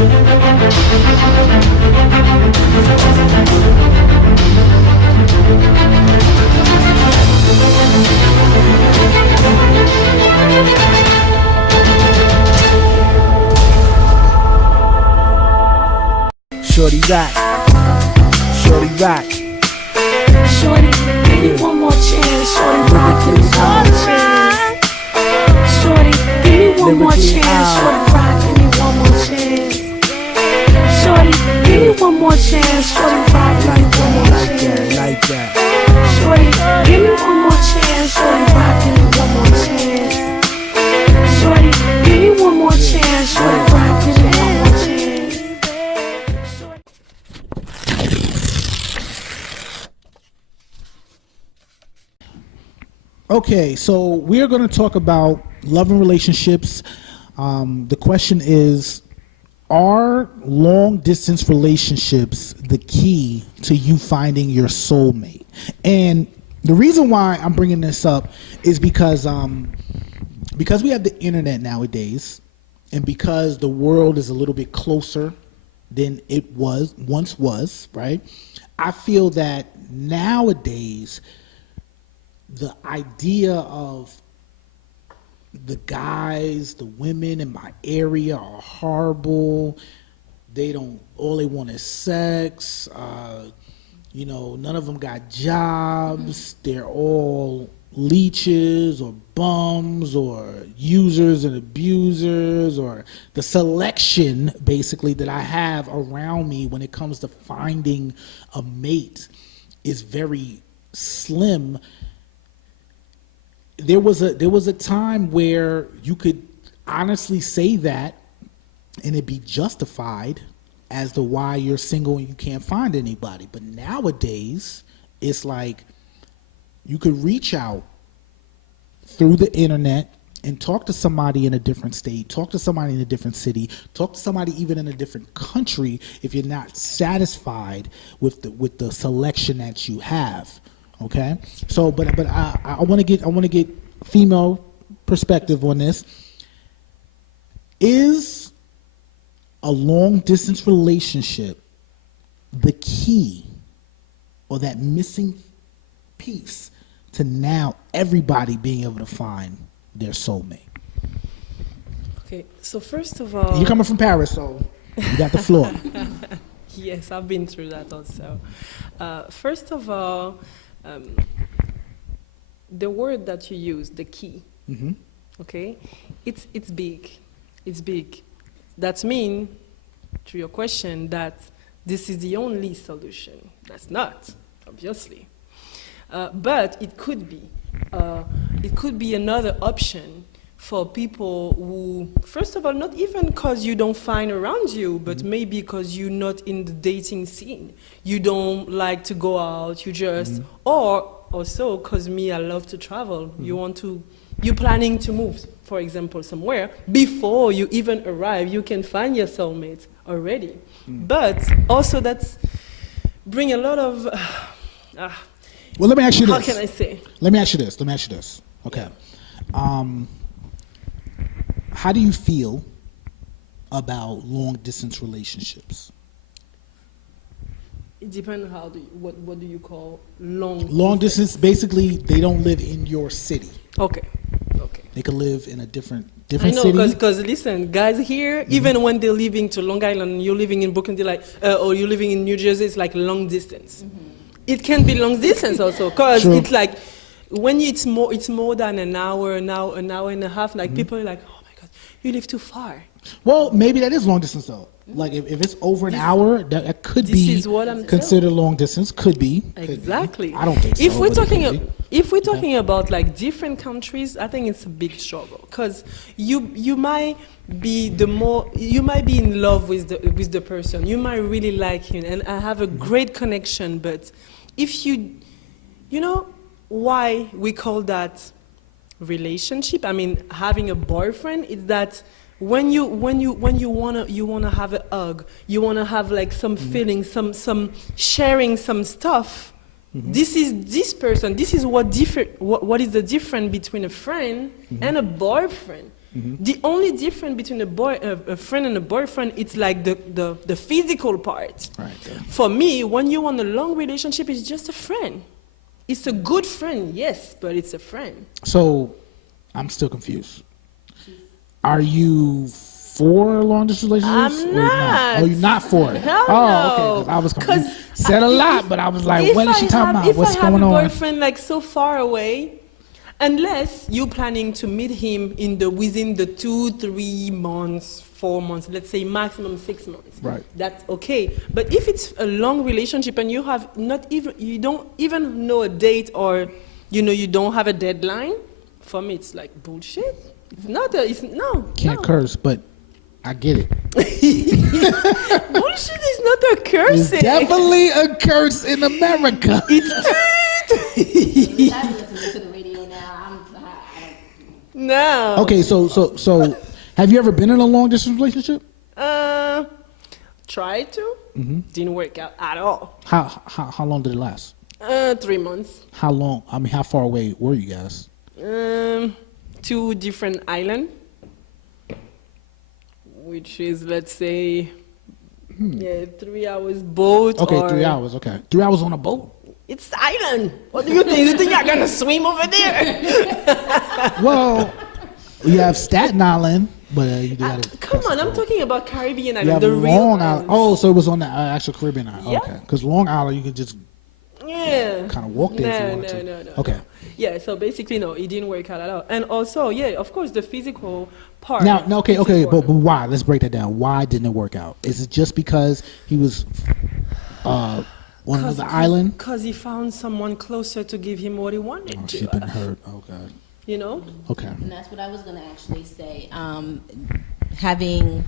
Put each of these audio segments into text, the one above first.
Shorty Roc, Shorty Roc. Shorty, give me one more chance. Shorty Roc, give me one more chance. Shorty, give me one more chance. Shorty Roc, give me one more chance. Shorty, give me one more chance. Shorty Roc, give me one more chance. Like that. Shorty, give me one more chance. Shorty Roc, give me one more chance. Shorty, give me one more chance. Shorty Roc, give me one more chance. Okay, so we're going to talk about love and relationships. The question is, are long distance relationships the key to you finding your soulmate? And the reason why I'm bringing this up is because we have the internet nowadays, and because the world is a little bit closer than it once was, right? I feel that nowadays the idea of the guys, the women in my area are horrible. All they want is sex. None of them got jobs. They're all leeches or bums or users and abusers, or the selection basically that I have around me when it comes to finding a mate is very slim. There was a time where you could honestly say that and it'd be justified as to why you're single and you can't find anybody. But nowadays, it's like you could reach out through the internet and talk to somebody in a different state, talk to somebody in a different city, talk to somebody even in a different country if you're not satisfied with the selection that you have. Okay, so but I want to get female perspective on this. Is a long distance relationship the key or that missing piece to now everybody being able to find their soulmate? Okay, so first of all, you're coming from Paris, so you got the floor. Yes, I've been through that also. First of all, the word that you use, the key, okay, it's big. It's big. That means, to your question, that this is the only solution. That's not, obviously. But it could be. It could be another option for people who, first of all, not even because you don't find around you, but maybe because you're not in the dating scene. You don't like to go out, you just, or also because me, I love to travel. You're planning to move, for example, somewhere. Before you even arrive, you can find your soulmate already. But also that's bring a lot of, well, let me ask you this. How can I say? Let me ask you this. Okay. How do you feel about long distance relationships? It depends on what do you call long distance? Basically, they don't live in your city. Okay. They could live in a different I know, city. because listen, guys here, even when they're living to Long Island, you're living in Brooklyn, or you're living in New Jersey, it's like long distance. It can be long distance also, because it's like when it's more than an hour and a half. Like people are like, oh my God, you live too far. Well, maybe that is long distance though. Like if it's over an hour, that could be considered long distance. Could be. Exactly. I don't think so. If we're talking about like different countries, I think it's a big struggle, because you might be in love with the person. You might really like him and have a great connection, but if you know why we call that relationship? I mean, having a boyfriend is that when you wanna have a hug, you wanna have like some feelings, some sharing some stuff. This is this person. This is what is the difference between a friend and a boyfriend. The only difference between a friend and a boyfriend, it's like the physical part. Right. For me, when you want a long relationship, it's just a friend. It's a good friend, yes, but it's a friend. So, I'm still confused. Are you for long distance relationships? I'm or not. Oh, you're not for it. Hell Oh, no. okay. Because I was confused. 'Cause Said a lot, but I was like, what is she talking about? What's going If I have a on? boyfriend like so far away, unless you're planning to meet him within the 2-3 months, 4 months, let's say maximum 6 months, Right. that's okay. But if it's a long relationship and you don't even know a date, or you don't have a deadline, for me it's like bullshit. No. Can't curse, but I get it. Bullshit is not a It's cursing. definitely a curse in America. I'm listening to the radio now. No. Okay, so have you ever been in a long distance relationship? Tried to. Didn't work out at all. How long did it last? 3 months. How long? I mean, how far away were you guys? 2 different islands, which is, let's say, 3 hours boat. Okay, or 3 hours. Okay, 3 hours on a boat. It's island. What do you think? You think you're gonna swim over there? Well, you have Staten Island, but you got to. Come on, I'm talking about Caribbean You island, have the real Long Island. islands. Oh, so it was on the actual Caribbean island. Yeah. Okay, because Long Island you could just Yeah. kind of walk there if you wanted to. No. Okay. Yeah, so basically, no, it didn't work out at all. And also, yeah, of course, the physical part. Now, no, okay, is but important. why? Let's break that down. Why didn't it work out? Is it just because he was on another island? Because he found someone closer to give him what he wanted Oh, to. she's been hurt. Oh God. You know? Okay. And that's what I was going to actually say. Having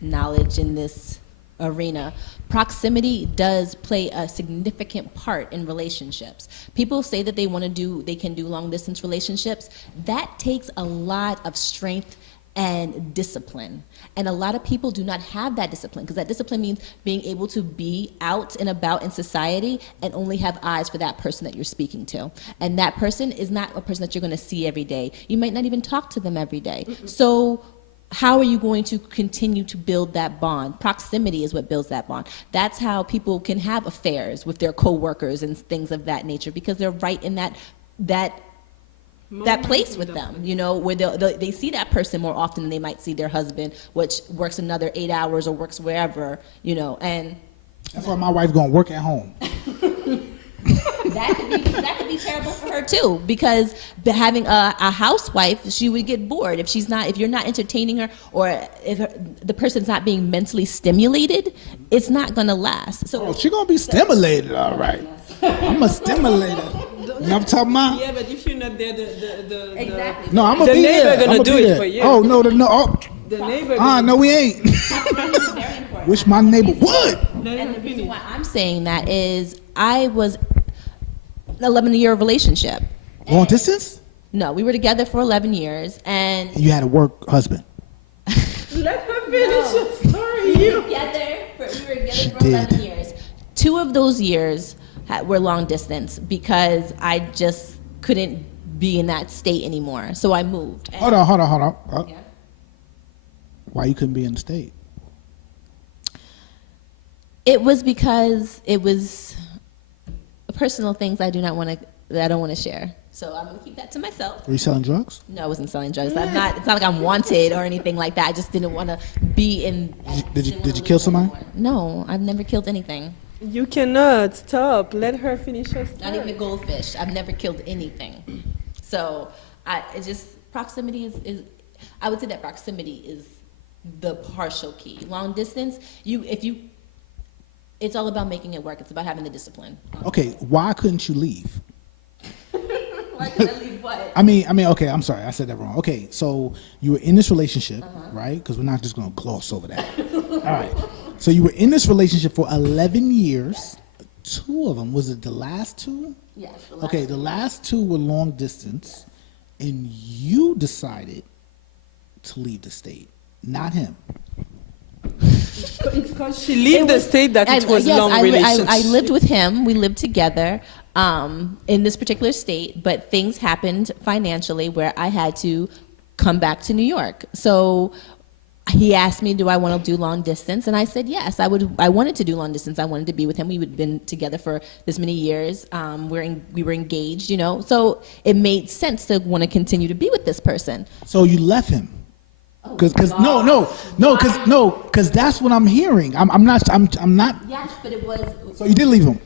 knowledge in this arena, proximity does play a significant part in relationships. People say that they can do long distance relationships. That takes a lot of strength and discipline. And a lot of people do not have that discipline, because that discipline means being able to be out and about in society and only have eyes for that person that you're speaking to. And that person is not a person that you're going to see every day. You might not even talk to them every day. So how are you going to continue to build that bond? Proximity is what builds that bond. That's how people can have affairs with their coworkers and things of that nature, because they're right in that place with them, where they see that person more often than they might see their husband, which works another 8 hours or works wherever, and That's why my wife gonna work at home. that could be terrible for her too, because having a housewife, she would get bored if you're not entertaining her, or if the person's not being mentally stimulated, it's not gonna last. So Oh, she gonna be stimulated, all right. I'm a stimulator. You know what I'm talking about? Yeah, but if you're not there, exactly. No, I'm gonna The be neighbor there. gonna I'ma do be it there. for you. Oh no, the neighbor. no, we ain't. Very important. Wish my neighbor would. And the reason why I'm saying that is I was an 11-year relationship. Long distance? No, we were together for 11 years, and You had a work husband. Let her finish your story. we were together for She 11 did. years. 2 of those years were long distance because I just couldn't be in that state anymore. So I moved. And- Hold on. Yeah. Why you couldn't be in the state? It was because it was personal things I don't want to share. So I'm going to keep that to myself. Were you selling drugs? No, I wasn't selling drugs. It's not like I'm wanted or anything like that. I just didn't want to be in. Did you kill somebody? No, I've never killed anything. You cannot stop. Let her finish her story. Not even a goldfish. I've never killed anything. So proximity is I would say that proximity is the partial key. Long distance, it's all about making it work. It's about having the discipline. Okay, why couldn't you leave? Why could I leave what? I mean, okay, I'm sorry, I said that wrong. Okay, so you were in this relationship, right? Because we're not just gonna gloss over that. All right. So you were in this relationship for 11 years. 2 of them, was it the last 2? Yes. Okay, the last 2 were long distance, and you decided to leave the state, not him. It's because she left the state that it was yes, long relationship. I lived with him. We lived together in this particular state, but things happened financially where I had to come back to New York. So he asked me, do I want to do long distance? And I said, yes, I wanted to do long distance. I wanted to be with him. We had been together for this many years. We were engaged, you know, so it made sense to want to continue to be with this person. So you left him? Because that's what I'm hearing. I'm not. Yes, but it was. So you did leave him?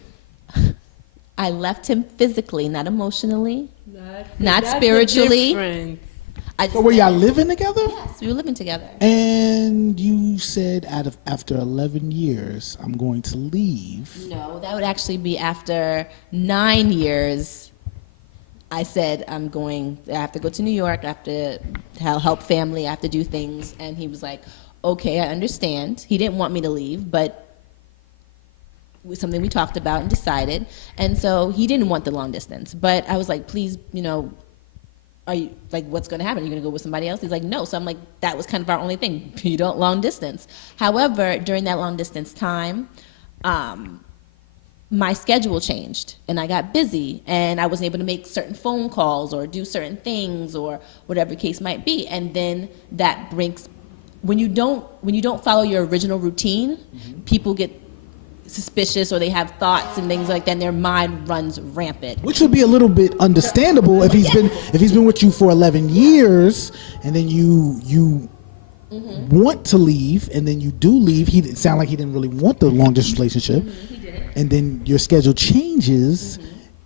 I left him physically, not emotionally, not That's spiritually. different. I just So were y'all living together? Yes, we were living together. And you said after 11 years, I'm going to leave. No, that would actually be after 9 years. I said, I have to go to New York, I have to help family, I have to do things. And he was like, okay, I understand. He didn't want me to leave, but it was something we talked about and decided. And so he didn't want the long distance. But I was like, please, you know, are you, like, what's going to happen? Are you going to go with somebody else? He's like, no. So I'm like, that was kind of our only thing. You don't long distance. However, during that long distance time, my schedule changed and I got busy and I wasn't able to make certain phone calls or do certain things or whatever the case might be. And then that brings, when you don't follow your original routine, people get suspicious or they have thoughts and things like that and their mind runs rampant. Which would be a little bit understandable if he's been with you for 11 years and then you want to leave and then you do leave. He didn't sound like he didn't really want the long distance relationship. He didn't. And then your schedule changes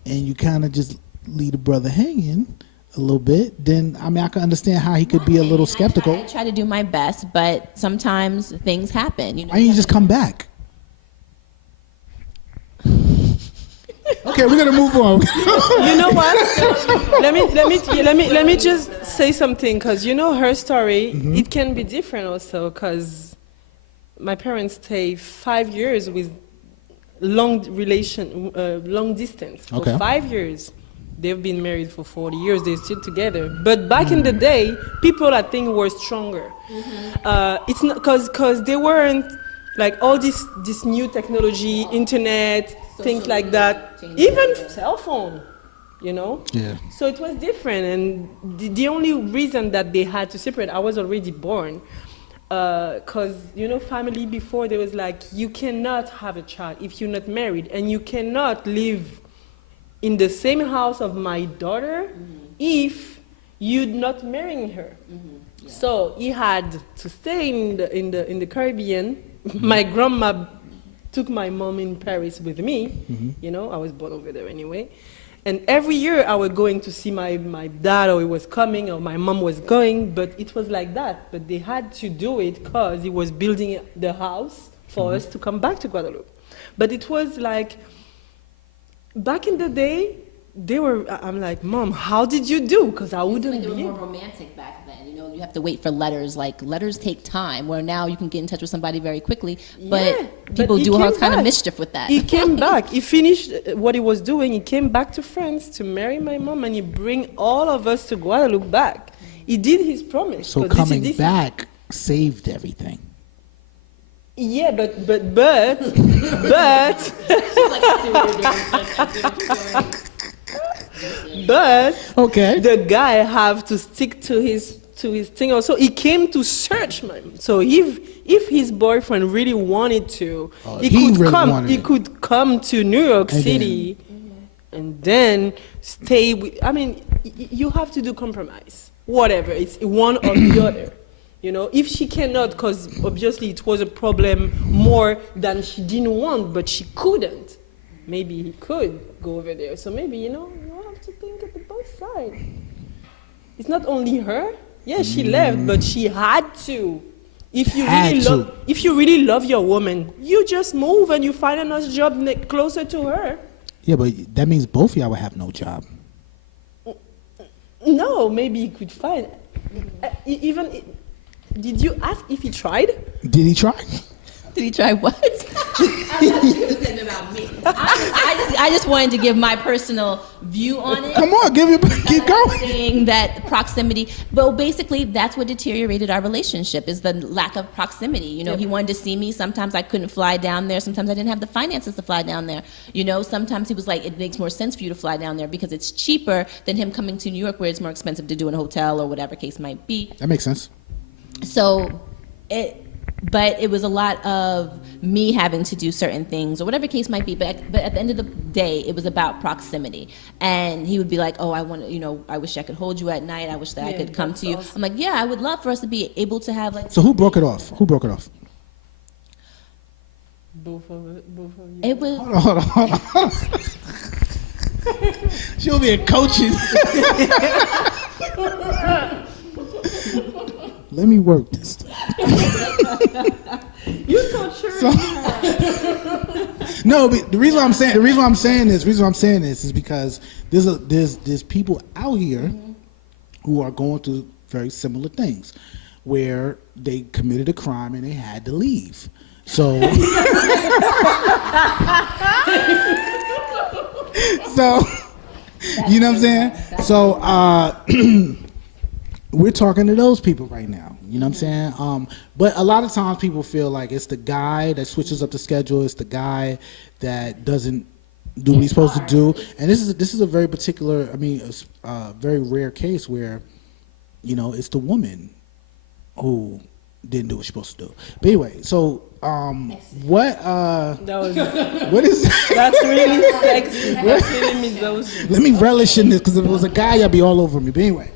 and you kind of just leave the brother hanging a little bit. Then I mean I can understand how he could be a little skeptical. I try to do my best, but sometimes things happen. You know, Why didn't you just come back? Okay, we're gonna move on. You know what? let me just say something, because you know her story. It can be different also, because my parents stay 5 years with long distance for Okay. 5 years. They've been married for 40 years. They're still together. But back in the day, people I think were stronger. It's not because they weren't like all this new technology, internet, things like that, even cell phone, you know? Yeah. So it was different, and the only reason that they had to separate, I was already born, because, you know, family before, there was like, you cannot have a child if you're not married, and you cannot live in the same house of my daughter if you're not marrying her. So he had to stay in the Caribbean. My grandma took my mom in Paris with me. You know, I was born over there anyway. And every year I was going to see my dad, or he was coming, or my mom was going, but it was like that. But they had to do it because he was building the house for us to come back to Guadeloupe. But it was like, back in the day, I'm like, Mom, how did you do? Because I wouldn't they were be more able. romantic back then. You know, you have to wait for letters. Like, letters take time, where now you can get in touch with somebody very quickly. But Yeah, people but he do all came kind of back. mischief with that. He came back. He finished what he was doing. He came back to France to marry my mom, and he bring all of us to Guadeloupe back. He did his promise. So 'cause coming this is- back saved everything. Yeah, but but Okay. the guy have to stick to his thing also. He came to search my. So if his boyfriend really wanted to, he really wanted He it. could come to New York And City, and then stay with. I mean, you have to do compromise. Whatever, it's one or the other. You know, if she cannot, because obviously it was a problem more than she didn't want, but she couldn't. Maybe he could go over there. So maybe, you know, you have to think of the both sides. It's not only her. Yeah, she left, but she had to. If you really love your woman, you just move and you find another job closer to her. Yeah, but that means both of y'all would have no job. No, maybe he could find. Did you ask if he tried? Did he try? Did he try what? I thought you were saying about me. I just wanted to give my personal view on it. Come on, keep going. Saying that proximity, but basically that's what deteriorated our relationship is the lack of proximity. You know, he wanted to see me. Sometimes I couldn't fly down there. Sometimes I didn't have the finances to fly down there. You know, sometimes he was like, it makes more sense for you to fly down there because it's cheaper than him coming to New York where it's more expensive to do in a hotel or whatever case might be. That makes sense. So but it was a lot of me having to do certain things or whatever case might be. But at the end of the day, it was about proximity. And he would be like, oh, I want to, you know, I wish I could hold you at night. I wish that I could come to you. Awesome. I'm like, yeah, I would love for us to be able to have like. So who broke it off? Both of you. It was. Hold on. She'll be a coaching. Let me work this. You're so true. No, but the reason why I'm saying this is because there's people out here who are going through very similar things, where they committed a crime and they had to leave. So, you know what I'm saying? So, we're talking to those people right now. You know what I'm saying? But a lot of times people feel like it's the guy that switches up the schedule. It's the guy that doesn't do what he's supposed to do. And this is a very particular, a very rare case where, you know, it's the woman who didn't do what she's supposed to do. But anyway, so what is that's really sexy. That's really misogynist. Let me relish in this, because if it was a guy, I'd be all over me. But anyway,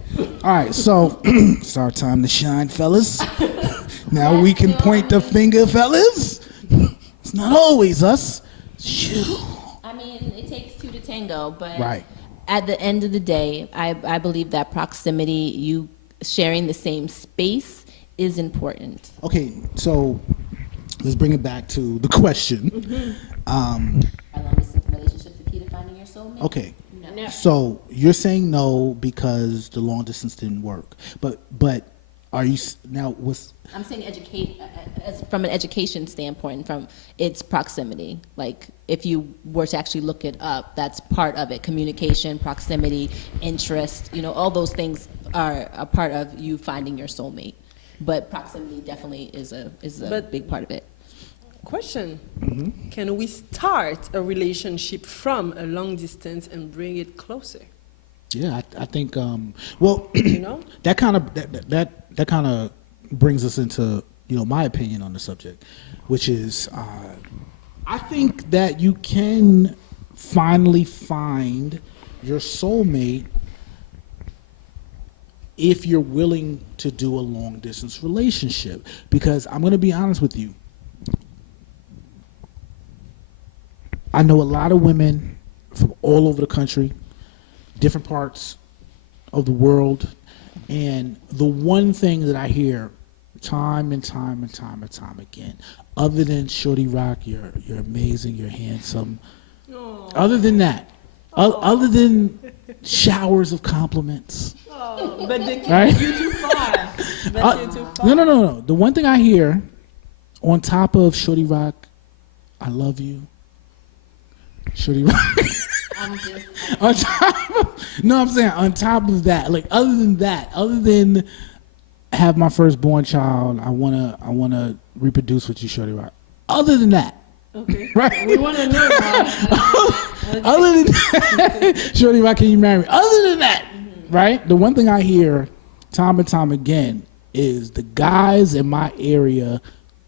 all right, so it's our time to shine, fellas. Now we can point the finger, fellas. It's not always us. Shoo. I mean, it takes two to tango, but Right. at the end of the day, I believe that proximity, you sharing the same space, is important. Okay, so let's bring it back to the question. Are long-distance relationships the key to finding your soulmate? Okay, No. so you're saying no because the long distance didn't work, but are you now? I'm saying from an education standpoint, from its proximity. Like, if you were to actually look it up, that's part of it. Communication, proximity, interest, you know, all those things are a part of you finding your soulmate. But proximity definitely is a big part of it. Question. Can we start a relationship from a long distance and bring it closer? Yeah, I think. Well, You know? that kind of brings us into, you know, my opinion on the subject, which is I think that you can finally find your soulmate if you're willing to do a long distance relationship. Because I'm going to be honest with you, I know a lot of women from all over the country, different parts of the world, and the one thing that I hear time and time again, other than Shorty Roc, you're amazing, you're handsome. Aww. Other than that, other than showers of compliments. Oh, but they Right? can't you too far. But you're too far. No. The one thing I hear on top of Shorty Roc, I love you. Shorty Roc. On top of that, like other than have my firstborn child, I wanna reproduce with you, Shorty Roc. Other than that, Okay. right? We want to know that. Other than that, Shorty Roc, can you marry me? Other than that, right? The one thing I hear time and time again is the guys in my area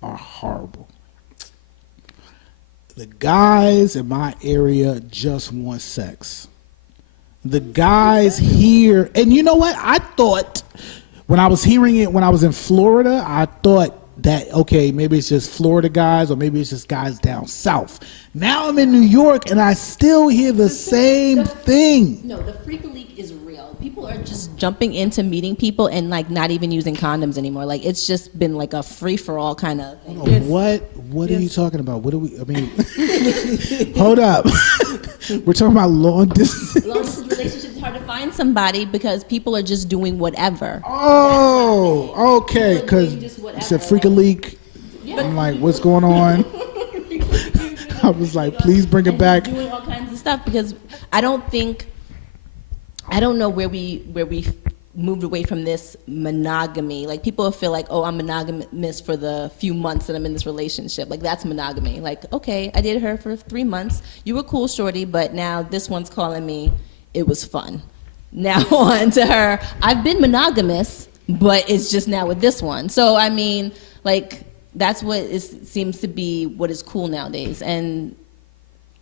are horrible. The guys in my area just want sex. The guys here, and you know what? I thought when I was hearing it when I was in Florida, I thought that, okay, maybe it's just Florida guys or maybe it's just guys down south. Now I'm in New York and I still hear the same thing. No, the freak leak is real. People are just jumping into meeting people and like not even using condoms anymore. Like, it's just been like a free for all kind of thing. Oh, what are you talking about? Hold up. We're talking about long distance. Long distance relationships, it's hard to find somebody because people are just doing whatever. Oh, okay. Because Just you whatever, said freak a leak. Yeah. I'm like, what's going on? I was like, please bring it and back. doing all kinds of stuff because I don't know where we moved away from this monogamy. Like people feel like, oh, I'm monogamous for the few months that I'm in this relationship. Like that's monogamy. Like, okay, I dated her for 3 months. You were cool, shorty, but now this one's calling me. It was fun. Now on to her. I've been monogamous, but it's just now with this one. So I mean, like that's what seems to be what is cool nowadays. And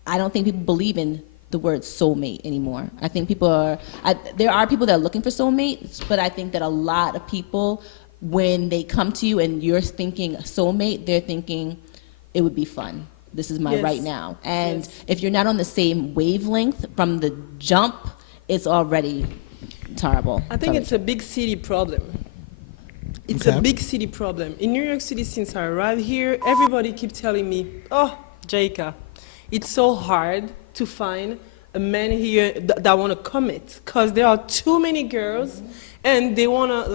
I don't think people believe in the word soulmate anymore. I think there are people that are looking for soulmates, but I think that a lot of people, when they come to you and you're thinking soulmate, they're thinking it would be fun. This is my right now. And if you're not on the same wavelength from the jump, it's already terrible. I think it's a big city problem. It's a big city problem. In New York City, since I arrived here, everybody keeps telling me, oh, Jaika, it's so hard to find a man here that want to commit because there are too many girls and they want to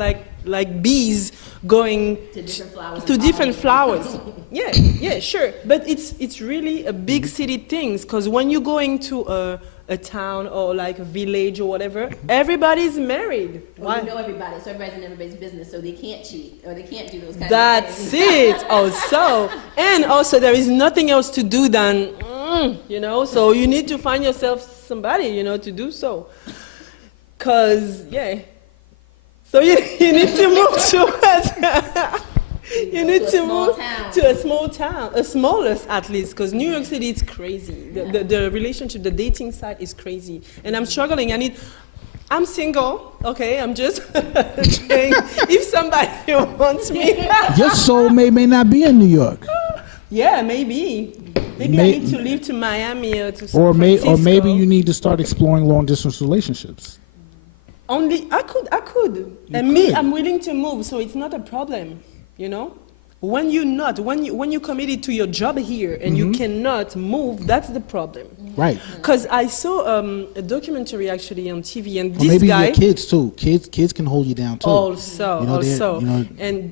like bees going to different flowers. Yeah, sure. But it's really a big city thing because when you're going to a town or like a village or whatever, everybody's married. Well, you know everybody, so everybody's in everybody's business, so they can't cheat or they can't do those kinds of That's things. it. Also, and also there is nothing else to do than, so you need to find yourself somebody, to do so. Cause so you need to move to you need to move to a small town, a smallest at least, because New York City is crazy. The relationship, the dating side is crazy, and I'm struggling. I'm single, okay? I'm just saying, if somebody wants me. Your soulmate may not be in New York. Yeah, maybe. Maybe I need to leave to Miami or to San Or Francisco. maybe you need to start exploring long distance relationships. I could. And me, I'm willing to move, so it's not a problem, When you're committed to your job here and you cannot move, that's the problem. Right. Because I saw a documentary actually on TV, and Or this maybe guy your kids too. Kids can hold you down too. also, Go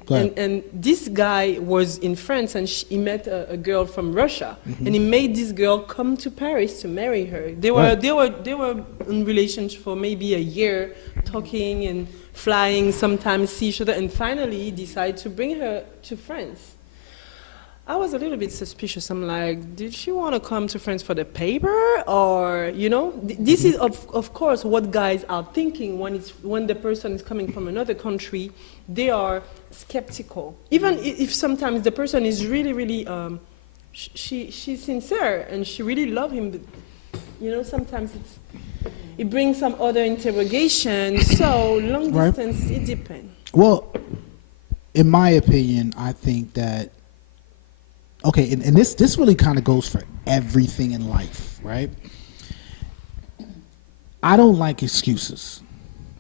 ahead. and this guy was in France, and he met a girl from Russia, and he made this girl come to Paris to marry her. They were in relationship for maybe a year, talking and flying, sometimes see each other, and finally he decided to bring her to France. I was a little bit suspicious. I'm like, did she want to come to France for the paper? Or, this is, of course, what guys are thinking when the person is coming from another country. They are skeptical. Even if sometimes the person is really, really, she's sincere and she really loves him. But, sometimes it brings some other interrogation. So long distance, it depends. Well, in my opinion, I think that, okay, and this really kind of goes for everything in life, right? I don't like excuses,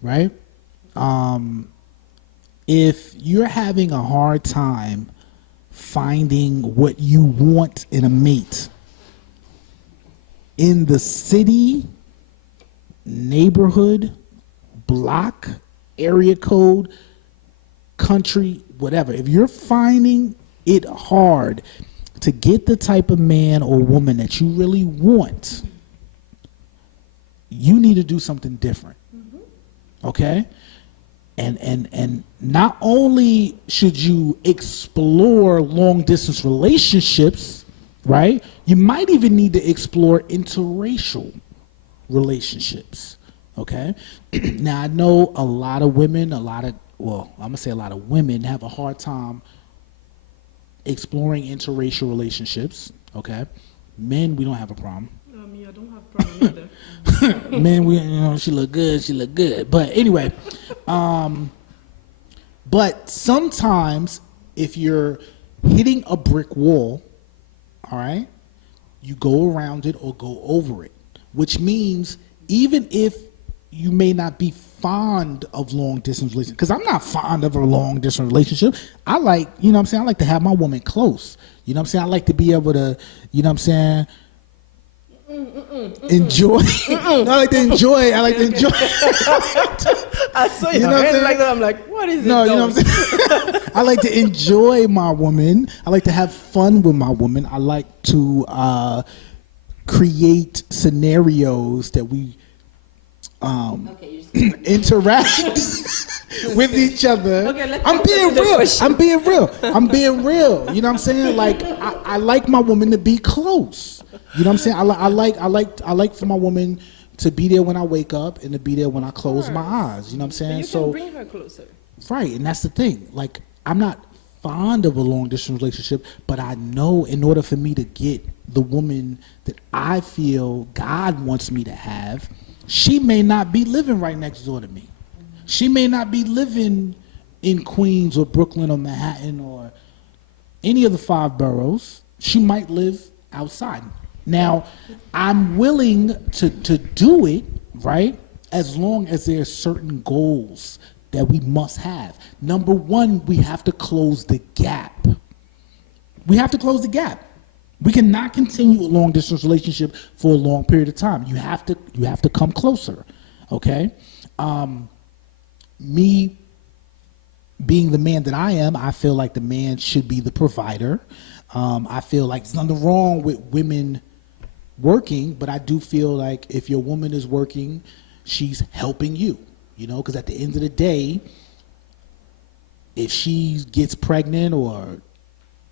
right? If you're having a hard time finding what you want in a mate in the city, neighborhood, block, area code, country, whatever, if you're finding it hard to get the type of man or woman that you really want, you need to do something different. Okay? And not only should you explore long distance relationships, right? You might even need to explore interracial relationships. Okay? Now I know a lot of women, I'm gonna say a lot of women have a hard time exploring interracial relationships. Okay? Men, we don't have a problem. Me, I don't have a problem either. Men, she look good. But anyway, but sometimes if you're hitting a brick wall, all right, you go around it or go over it, which means even if you may not be fond of long distance relationships, because I'm not fond of a long distance relationship. I like, I like to have my woman close. I like to be able to, enjoy. No, I like to enjoy. I like to enjoy. I saw You you know what I'm hand saying? like that. I'm like, what is No, it? you know what I'm saying? I like to enjoy my woman. I like to have fun with my woman. I like to create scenarios that we interact with each other. Okay, let's I'm get being to the real. question. I'm being real. I'm being real. You know what I'm saying? Like I like my woman to be close. You know what I'm saying? I like for my woman to be there when I wake up and to be there when I close my eyes. You know what I'm saying? You can bring her closer. Right, and that's the thing. Like, I'm not fond of a long distance relationship, but I know in order for me to get the woman that I feel God wants me to have, she may not be living right next door to me. She may not be living in Queens or Brooklyn or Manhattan or any of the 5 boroughs. She might live outside. Now, I'm willing to do it, right, as long as there are certain goals that we must have. Number one, we have to close the gap. We have to close the gap. We cannot continue a long distance relationship for a long period of time. You have to come closer, okay? Me being the man that I am, I feel like the man should be the provider. I feel like there's nothing wrong with women working, but I do feel like if your woman is working, she's helping you, you know, because at the end of the day, if she gets pregnant or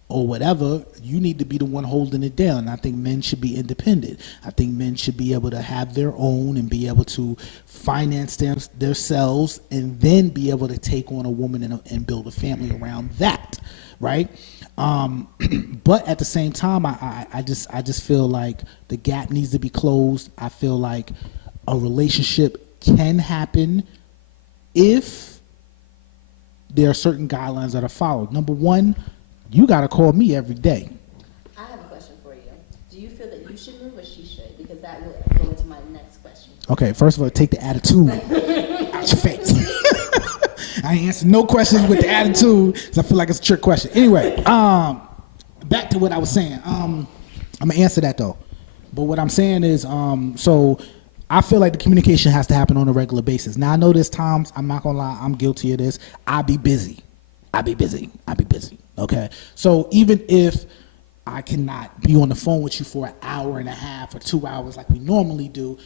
whatever, you need to be the one holding it down. I think men should be independent. I think men should be able to have their own and be able to finance themselves and then be able to take on a woman and build a family around that, right? But at the same time, I just feel like the gap needs to be closed. I feel like a relationship can happen if there are certain guidelines that are followed. Number one, you got to call me every day. I have a question for you. Do you feel that you should move or she should? Because that will go into my next question. Okay, first of all, take the attitude out your face. I ain't answer no questions with the attitude because I feel like it's a trick question. Anyway, back to what I was saying. I'm gonna answer that though. But what I'm saying is, so I feel like the communication has to happen on a regular basis. Now I know there's times, I'm not gonna lie, I'm guilty of this. I be busy. Okay, so even if I cannot be on the phone with you for an hour and a half or 2 hours like we normally do,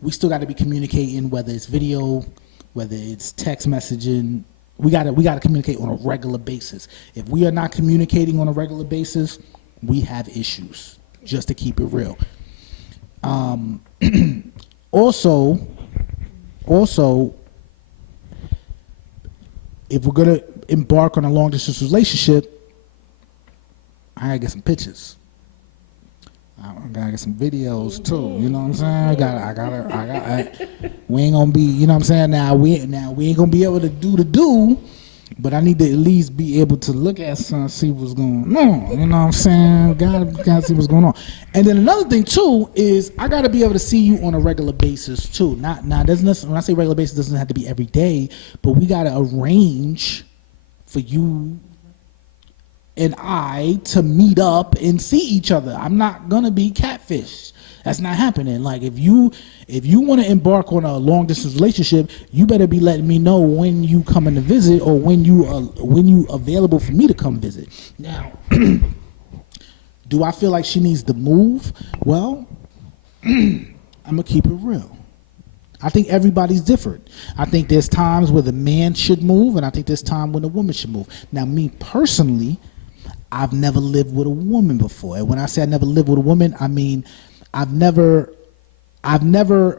we still got to be communicating, whether it's video, whether it's text messaging. We got to communicate on a regular basis. If we are not communicating on a regular basis, we have issues, just to keep it real. Also, if we're gonna embark on a long distance relationship, I gotta get some pictures. I gotta get some videos too. You know what I'm saying? We ain't gonna be. You know what I'm saying? Now we ain't gonna be able to do, but I need to at least be able to look at something, see what's going on. You know what I'm saying? Gotta see what's going on. And then another thing too is I gotta be able to see you on a regular basis too. Not doesn't when I say regular basis, it doesn't have to be every day, but we gotta arrange for you and I to meet up and see each other. I'm not gonna be catfish. That's not happening. Like if you want to embark on a long distance relationship, you better be letting me know when you coming to visit or when you available for me to come visit. Now, do I feel like she needs to move? Well, I'm gonna keep it real. I think everybody's different. I think there's times where the man should move, and I think there's time when the woman should move. Now, me personally, I've never lived with a woman before. And when I say I never lived with a woman, I mean I've never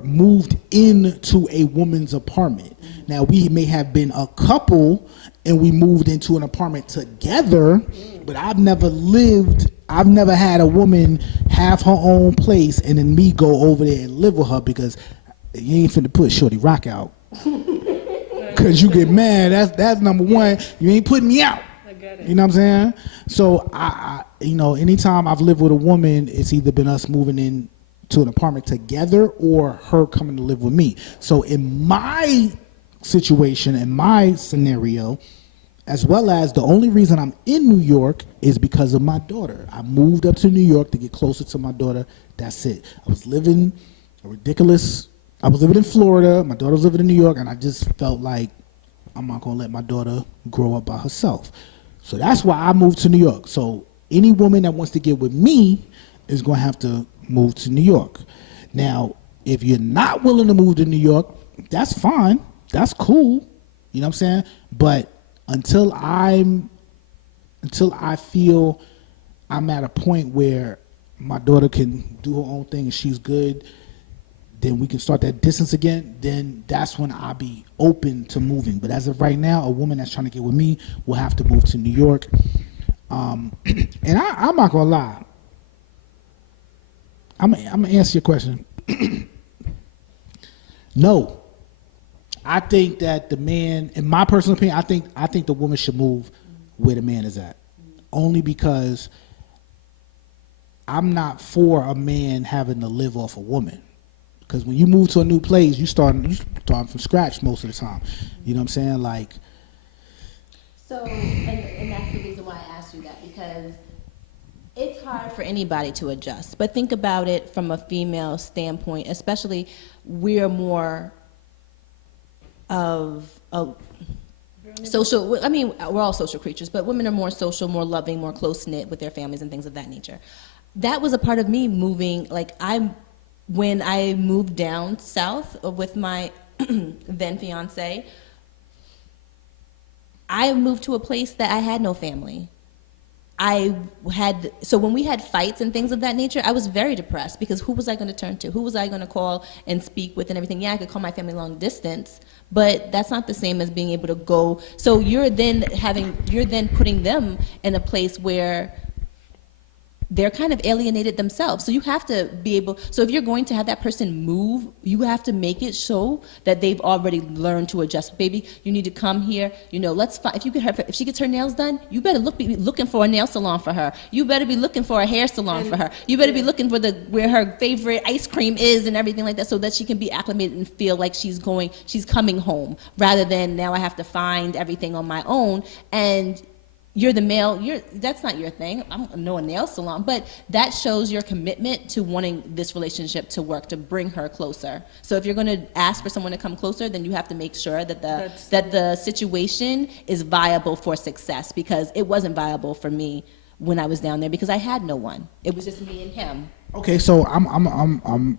moved into a woman's apartment. Now, we may have been a couple and we moved into an apartment together, but I've never had a woman have her own place and then me go over there and live with her, because you ain't finna put Shorty Roc out. Cause you get mad. That's number one. You ain't putting me out. I get it. You know what I'm saying? So I anytime I've lived with a woman, it's either been us moving in to an apartment together or her coming to live with me. So in my situation, in my scenario, as well as the only reason I'm in New York is because of my daughter. I moved up to New York to get closer to my daughter. That's it. I was living in Florida. My daughter was living in New York, and I just felt like I'm not going to let my daughter grow up by herself. So that's why I moved to New York. So any woman that wants to get with me is going to have to move to New York. Now, if you're not willing to move to New York, that's fine. That's cool. You know what I'm saying? But until I feel I'm at a point where my daughter can do her own thing and she's good, then we can start that distance again, then that's when I'll be open to moving. But as of right now, a woman that's trying to get with me will have to move to New York. And I'm not going to lie. I'm going to answer your question. No. I think that the man, in my personal opinion, I think the woman should move where the man is at. Only because I'm not for a man having to live off a woman. Because when you move to a new place, you start from scratch most of the time. You know what I'm saying? Like. So, and that's the reason why I asked you that, because it's hard for anybody to adjust. But think about it from a female standpoint, especially we're more of a social, I mean, we're all social creatures, but women are more social, more loving, more close-knit with their families and things of that nature. That was a part of me moving, when I moved down south with my then fiance, I moved to a place that I had no family. So when we had fights and things of that nature, I was very depressed because who was I going to turn to? Who was I going to call and speak with and everything? Yeah, I could call my family long distance, but that's not the same as being able to go. So you're then putting them in a place where they're kind of alienated themselves. So you have to be able, so if you're going to have that person move, you have to make it so that they've already learned to adjust. Baby, you need to come here, let's find, if she gets her nails done, you better be looking for a nail salon for her. You better be looking for a hair salon for her. You better be looking for where her favorite ice cream is and everything like that, so that she can be acclimated and feel like she's coming home, rather than now I have to find everything on my own. And you're the male, that's not your thing. I'm no a nail salon, but that shows your commitment to wanting this relationship to work, to bring her closer. So if you're going to ask for someone to come closer, then you have to make sure that the situation is viable for success, because it wasn't viable for me when I was down there because I had no one. It was just me and him. Okay, so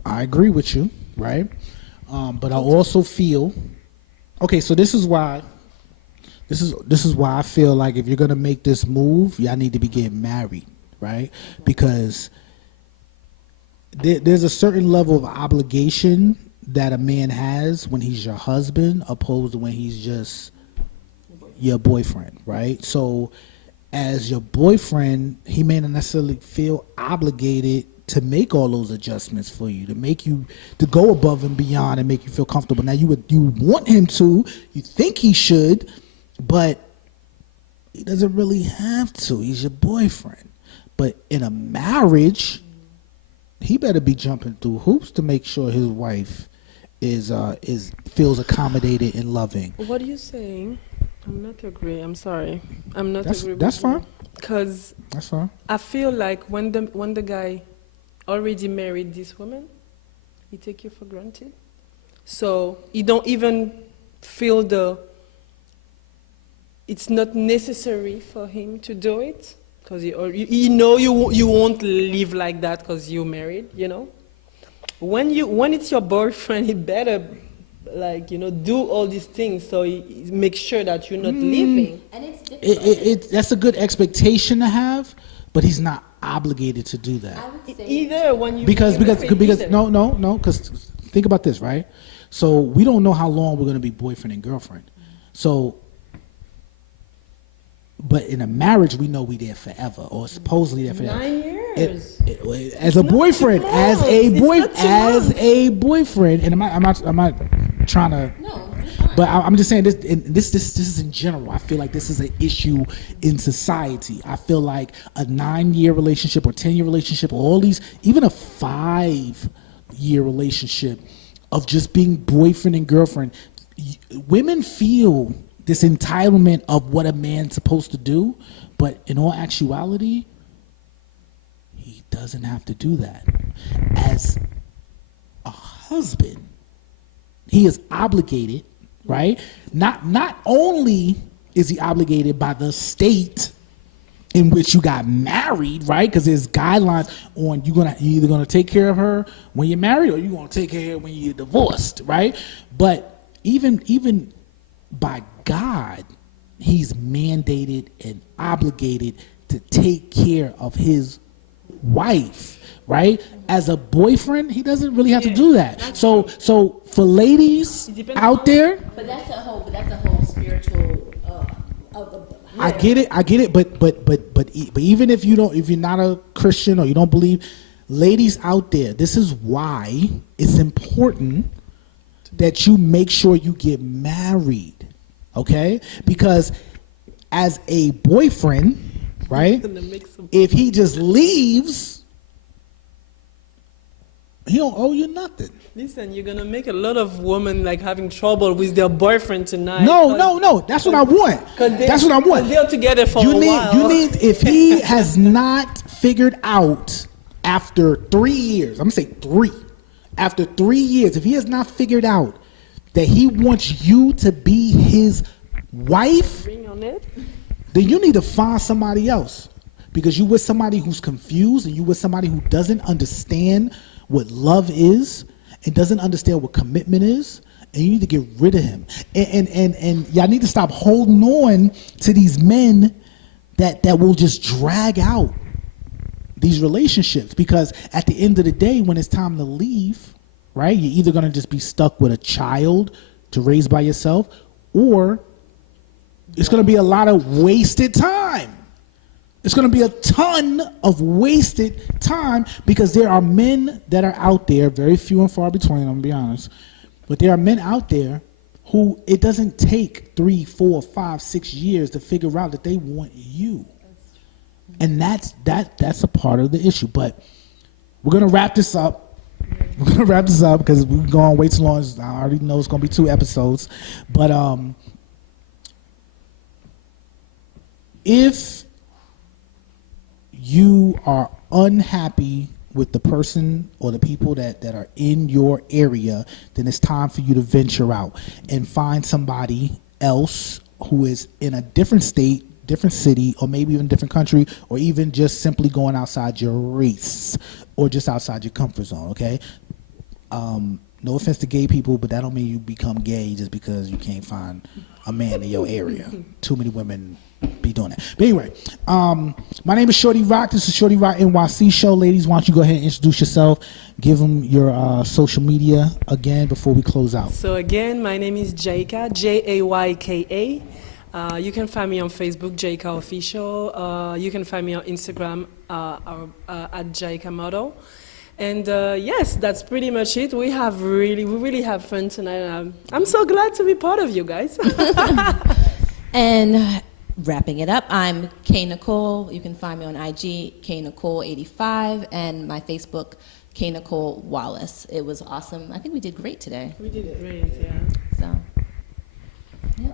I agree with you, right? But I also feel, okay, so this is why I feel like if you're gonna make this move, y'all need to be getting married, right? Because there's a certain level of obligation that a man has when he's your husband, opposed to when he's just your boyfriend, right? So as your boyfriend, he may not necessarily feel obligated to make all those adjustments for you, to go above and beyond and make you feel comfortable. Now you want him to, you think he should, but he doesn't really have to. He's your boyfriend. But in a marriage, he better be jumping through hoops to make sure his wife feels accommodated and loving. What are you saying? I'm not agree. I'm sorry. I'm not agree. That's fine. Because that's fine. I feel like when the guy already married this woman, he take you for granted. So you don't even feel it's not necessary for him to do it, because you won't live like that because you're married. When it's your boyfriend, he better do all these things, so he make sure that you're not leaving. And it's that's a good expectation to have, but he's not obligated to do that. Either when you because think about this, right? So we don't know how long we're going to be boyfriend and girlfriend. So. But in a marriage, we know we there forever, or supposedly there forever. 9 years. As a boyfriend, and I'm not trying to. No. But I'm just saying this is in general. I feel like this is an issue in society. I feel like a 9-year relationship or 10-year relationship, or all these, even a 5-year relationship of just being boyfriend and girlfriend, women feel this entitlement of what a man's supposed to do, but in all actuality, he doesn't have to do that. As a husband, he is obligated, right? Not only is he obligated by the state in which you got married, right? Because there's guidelines on you're either gonna take care of her when you're married or you're gonna take care of her when you're divorced, right? But even by God, he's mandated and obligated to take care of his wife, right? As a boyfriend, he doesn't really have to do that. So for ladies out there, But that's a whole spiritual. I get it, but even if you're not a Christian or you don't believe, ladies out there, this is why it's important that you make sure you get married, okay? Because as a boyfriend, right, if he just leaves, he don't owe you nothing. Listen, you're gonna make a lot of women like having trouble with their boyfriend tonight. No. That's what I want. That's what I want. They're together for a while. You need, if he has not figured out after 3 years, I'm gonna say 3. After 3 years, if he has not figured out that he wants you to be his wife, Ring on it. then you need to find somebody else. Because you with somebody who's confused and you with somebody who doesn't understand what love is and doesn't understand what commitment is, and you need to get rid of him. And y'all need to stop holding on to these men that will just drag out these relationships, because at the end of the day, when it's time to leave, right, you're either going to just be stuck with a child to raise by yourself, or it's going to be a lot of wasted time. It's going to be a ton of wasted time, because there are men that are out there, very few and far between, I'm going to be honest, but there are men out there who it doesn't take 3, 4, 5, 6 years to figure out that they want you. And that's a part of the issue. But we're going to wrap this up. We're going to wrap this up because we're going way too long. I already know it's going to be 2 episodes. But if you are unhappy with the person or the people that are in your area, then it's time for you to venture out and find somebody else who is in a different state, different city, or maybe even a different country, or even just simply going outside your race or just outside your comfort zone, okay? No offense to gay people, but that don't mean you become gay just because you can't find a man in your area. Too many women be doing that. But anyway, my name is Shorty Roc. This is Shorty Roc NYC Show. Ladies, why don't you go ahead and introduce yourself. Give them your social media again before we close out. So again, my name is Jayka, Jayka. You can find me on Facebook, Jayka Official. You can find me on Instagram at Jayka Model. And yes, that's pretty much it. We really have fun tonight. I'm so glad to be part of you guys. And wrapping it up, I'm K Nicole. You can find me on IG, K Nicole 85, and my Facebook, K Nicole Wallace. It was awesome. I think we did great today. We did it great, yeah. So, yeah.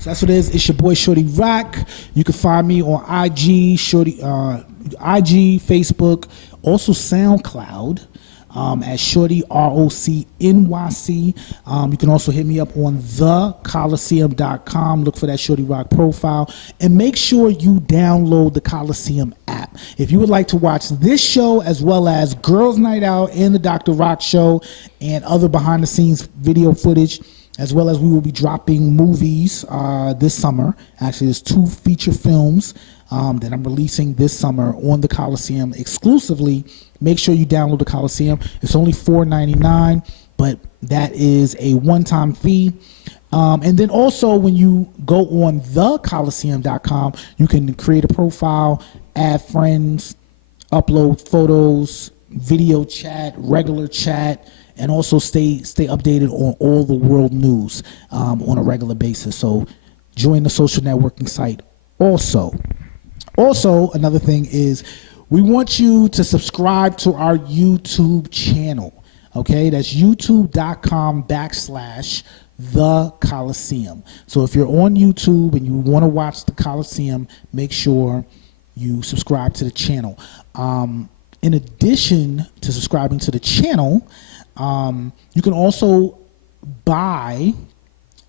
So that's what it is. It's your boy Shorty Roc. You can find me on IG, IG, Facebook, also SoundCloud, at Shorty Roc NYC. You can also hit me up on Khaliseum.com. Look for that Shorty Roc profile, and make sure you download the Khaliseum app. If you would like to watch this show as well as Girls Night Out and the Dr. Rock Show and other behind the scenes video footage, as well as we will be dropping movies this summer. Actually, there's 2 feature films that I'm releasing this summer on the Khaliseum exclusively. Make sure you download the Khaliseum. It's only $4.99, but that is a one-time fee. And then also when you go on thekhaliseum.com, you can create a profile, add friends, upload photos, video chat, regular chat, and also stay updated on all the world news on a regular basis. So join the social networking site also. Also, another thing is we want you to subscribe to our YouTube channel. Okay, that's youtube.com/ The Khaliseum. So if you're on YouTube and you want to watch the Khaliseum, make sure you subscribe to the channel. In addition to subscribing to the channel, you can also buy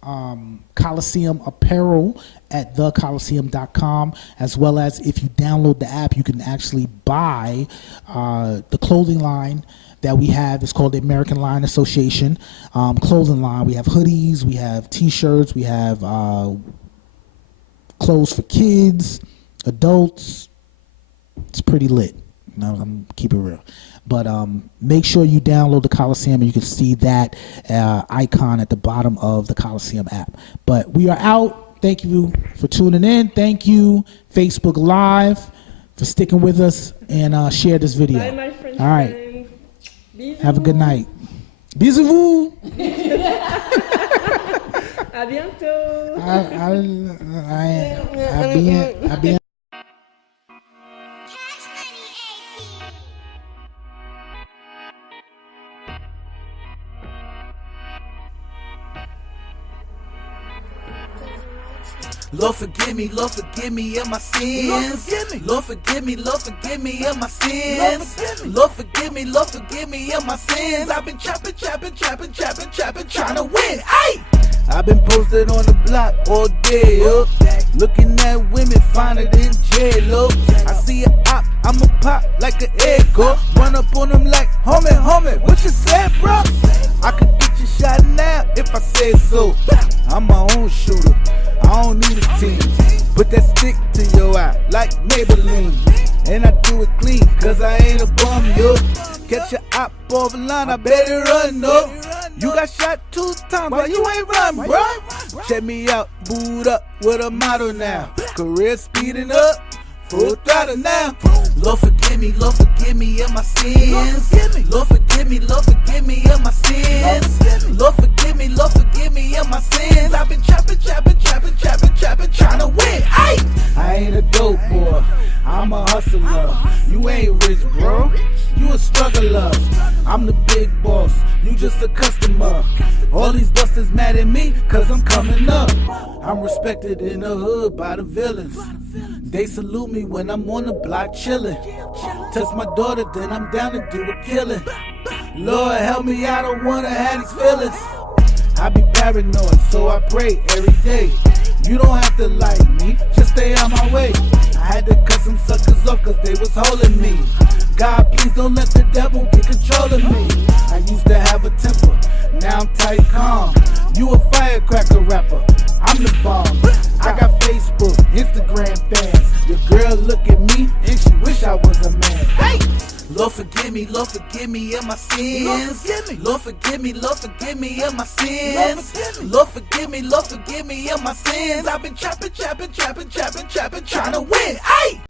Khaliseum apparel at thekhaliseum.com, as well as if you download the app, you can actually buy the clothing line that we have. It's called the American Line Association clothing line. We have hoodies, we have t-shirts, we have clothes for kids, adults. It's pretty lit. I'm keep it real. But make sure you download the Khaliseum and you can see that icon at the bottom of the Khaliseum app. But we are out. Thank you for tuning in. Thank you, Facebook Live, for sticking with us, and share this video. Bye, my friends. All right. Have a good night. Bisous. À bientôt. À bien. Lord forgive me of my sins. Lord forgive me of my sins. Lord forgive me of my sins. I've been trapping, trying to win. Ay! I've been posted on the block all day, yo. Looking at women finer than J-Lo. I see a op, I'ma pop like an echo. Run up on them like, homie, what you said, bro? I could get you shot now if I said so. I'm my own shooter, I don't need a team. Put that stick to your eye like Maybelline. And I do it clean, cause I ain't a bum, yo. Catch your op off the line, I better run, no. You got shot 2 times, why you ain't run, bro? Check me out, booed up with a model now. Career speeding up, full throttle now. Lord forgive me of my sins. Lord forgive me of my sins. Lord forgive me of my sins. I've been trapping, trying to win. Ay! I ain't a dope boy, I'm a hustler. You ain't rich, bro, you a struggler. I'm the big boss, you just a customer. All these busters mad at me, cause I'm coming up. I'm respected in the hood by the villains. They salute me when I'm on the block chillin'. Touch my daughter, then I'm down to do a killing. Lord help me, I don't wanna have these feelings. I be paranoid, so I pray every day. You don't have to like me, just stay out my way. I had to cut some suckers off cause they was holding me. God, please don't let the devil get control of me. I used to have a temper, now I'm tight calm. You a firecracker rapper, I'm the bomb. I got Facebook, Instagram fans. Your girl look at me and she wish I was a man. Hey! Lord forgive me of my sins. Lord forgive me of my sins. Lord forgive me of my sins. I've been trapping, trying to win. Ay!